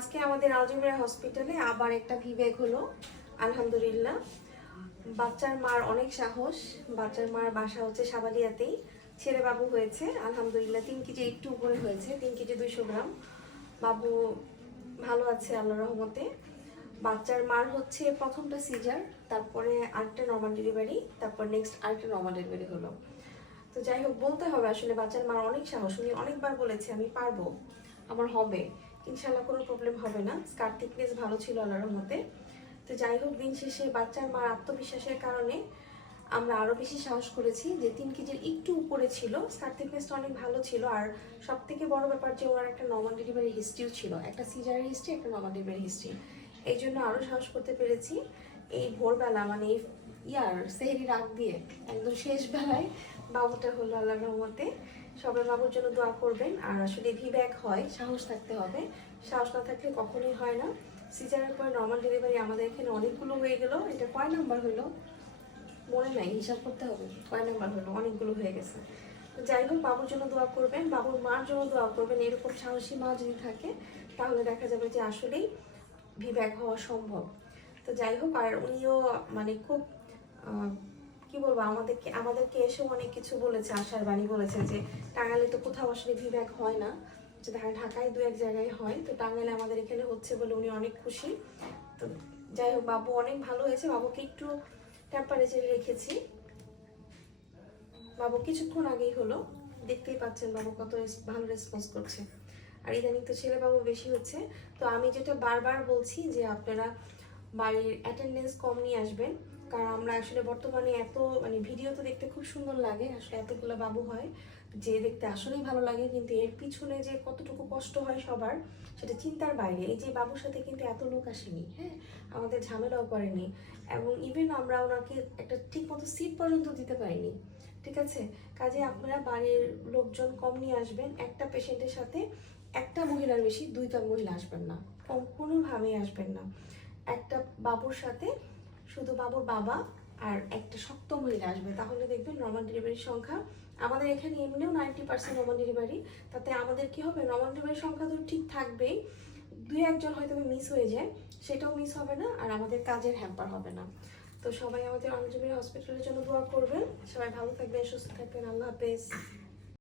আজকে আমাদের আলজুমিরা হসপিটালে আবার একটা ভিব্যাক হলো। আলহামদুলিল্লাহ, বাচ্চার মার অনেক সাহস। বাচ্চার মার বাসা হচ্ছে সাবালিয়াতেই। ছেলে বাবু হয়েছে আলহামদুলিল্লাহ, 3 কেজি একটু উপরে হয়েছে, 3 কেজি 200 গ্রাম। বাবু ভালো আছে আল্লাহর রহমতে। বাচ্চার মার হচ্ছে প্রথমটা সিজার, তারপরে আরেকটা নর্মাল ডেলিভারি, তারপর নেক্সট আরেকটা নর্মাল ডেলিভারি হলো। তো যাই হোক, বলতে হবে আসলে বাচ্চার মার অনেক সাহস। উনি অনেকবার বলেছে আমি পারবো, আমার হবে, ইনশাল্লাহ কোনো প্রবলেম হবে না। স্কার থিকনেস ভালো ছিল আল্লাহর রহমতে। তো যাই হোক, দিন শেষে বাচ্চার মার আত্মবিশ্বাসের কারণে আমরা আরও বেশি সাহস করেছি। যে 3 কেজির একটু উপরে ছিল, স্কার থিকনেসটা অনেক ভালো ছিল। আর সব থেকে বড় ব্যাপার যে ওনার একটা নর্মাল ডেলিভারি হিস্ট্রিও ছিল, একটা সিজারের হিস্ট্রি, একটা নর্মাল ডেলিভারি হিস্ট্রি। এই জন্য আরও সাহস করতে পেরেছি। এই ভোরবেলা মানে সেহরির আগ দিয়ে একদম শেষ বেলায় বাবুটা হলো আল্লাহর রহমতে। সবাই বাবুর জন্য দোয়া করবেন। আর আসলে ভিব্যাক হয়, সাহস থাকতে হবে, সাহস না থাকলে কখনোই হয় না। সিজারের পর নর্মাল ডেলিভারি আমাদের এখানে অনেকগুলো হয়ে গেল। এটা কয় নাম্বার হলো মনে নাই, হিসাব করতে হবে কয় নাম্বার হলো, অনেকগুলো হয়ে গেছে। তো যাই হোক, বাবুর জন্য দোয়া করবেন, বাবুর মার জন্য দোয়া করবেন। এরকম সাহসী মা যদি থাকে তাহলে দেখা যাবে যে আসলেই ভিব্যাক হওয়া সম্ভব। তো যাই হোক, আর উনিও মানে খুব কি বলবো, আমাদেরকে এসেও অনেক কিছু বলেছে, আশার বাণী বলেছে যে টাঙ্গাইলে তো কোথাও আসলে ভিব্যাক হয় না, যে ঢাকায় 2-1 জায়গায় হয়, তো টাঙ্গাইলে আমাদের এখানে হচ্ছে বলে উনি অনেক খুশি। তো যাই হোক, বাবু অনেক ভালো হয়েছে। বাবুকে একটু টেম্পারেচারে রেখেছি। বাবু কিছুক্ষণ আগেই হলো, দেখতেই পাচ্ছেন বাবু কত ভালো রেসপন্স করছে। আর ইদানিং তো ছেলে বাবু বেশি হচ্ছে। তো আমি যেটা বারবার বলছি যে আপনারা বাড়ির অ্যাটেন্ডেন্স কম নিয়ে আসবেন। কারণ আমরা আসলে বর্তমানে এত মানে ভিডিও তো দেখতে খুব সুন্দর লাগে, আসলে এতগুলো বাবু হয় যে দেখতে আসলেই ভালো লাগে, কিন্তু এর পিছনে যে কতটুকু কষ্ট হয় সবার সেটা চিন্তার বাইরে। এই যে বাবুর সাথে কিন্তু এত লোক আসেনি, হ্যাঁ, আমাদের ঝামেলাও করেনি, এবং ইভেন আমরা ওনাকে একটা ঠিক মতো সিট পর্যন্ত দিতে পারিনি। ঠিক আছে, কাজে আপনারা বাড়ির লোকজন কম নিয়ে আসবেন। একটা পেশেন্টের সাথে একটা মহিলার বেশি 2টা মহিলা আসবেন না, কোনোভাবেই আসবেন না। একটা বাবুর সাথে শুধু বাবুর বাবা আর একটা শক্ত মহিলা আসবে, তাহলে দেখবেন নর্মাল ডেলিভারির সংখ্যা আমাদের এখানে এমনিও 90% নর্মাল ডেলিভারি। তাতে আমাদের কি হবে, নর্মাল ডেলিভারির সংখ্যা তো ঠিক থাকবেই, 2-1 জন হয়তো মিস হয়ে যায়, সেটাও মিস হবে না, আর আমাদের কাজের হ্যাম্পার হবে না। তো সবাই আমাদের আলজুমিরা হসপিটালের জন্য দোয়া করবেন। সবাই ভালো থাকবেন, সুস্থ থাকবেন। আল্লাহ হাফেজ।